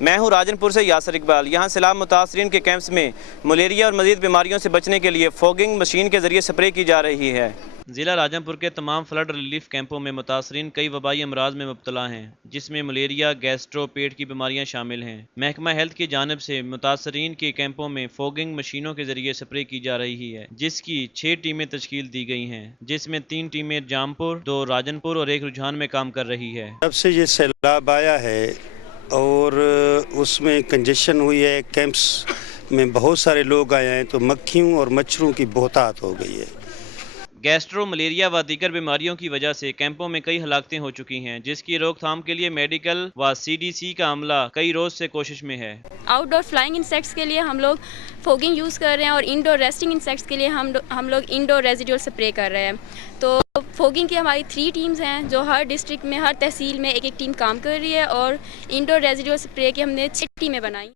میں ہوں راجنپور سے یاسر اقبال۔ یہاں سیلاب متاثرین کے کیمپس میں ملیریا اور مزید بیماریوں سے بچنے کے لیے فوگنگ مشین کے ذریعے سپرے کی جا رہی ہے۔ ضلع راجنپور کے تمام فلڈ ریلیف کیمپوں میں متاثرین کئی وبائی امراض میں مبتلا ہیں، جس میں ملیریا، گیسٹرو، پیٹ کی بیماریاں شامل ہیں۔ محکمہ ہیلتھ کی جانب سے متاثرین کے کیمپوں میں فوگنگ مشینوں کے ذریعے سپرے کی جا رہی ہے، جس کی 6 ٹیمیں تشکیل دی گئی ہیں، جس میں 3 ٹیمیں جامپور، 2 راجنپور اور 1 رجحان میں کام کر رہی ہے۔ جب سے یہ سیلاب آیا ہے اور اس میں کنجیشن ہوئی ہے، کیمپس میں بہت سارے لوگ آئے ہیں، تو مکھیوں اور مچھروں کی بہتات ہو گئی ہے۔ گیسٹرو، ملیریا و دیگر بیماریوں کی وجہ سے کیمپوں میں کئی ہلاکتیں ہو چکی ہیں، جس کی روک تھام کے لیے میڈیکل و CDC کا عملہ کئی روز سے کوشش میں ہے۔ آؤٹ ڈور فلائنگ انسیکٹس کے لیے ہم لوگ فوگنگ یوز کر رہے ہیں اور انڈور ریسٹنگ انسیکٹس کے لیے ہم لوگ انڈور ریزیڈیول سپرے کر رہے ہیں۔ تو فوگنگ کی ہماری 3 ٹیمز ہیں جو ہر ڈسٹرکٹ میں، ہر تحصیل میں ایک ٹیم کام کر رہی ہے، اور انڈور ریزیڈیول سپرے کی ہم نے 6 ٹیمیں بنائی۔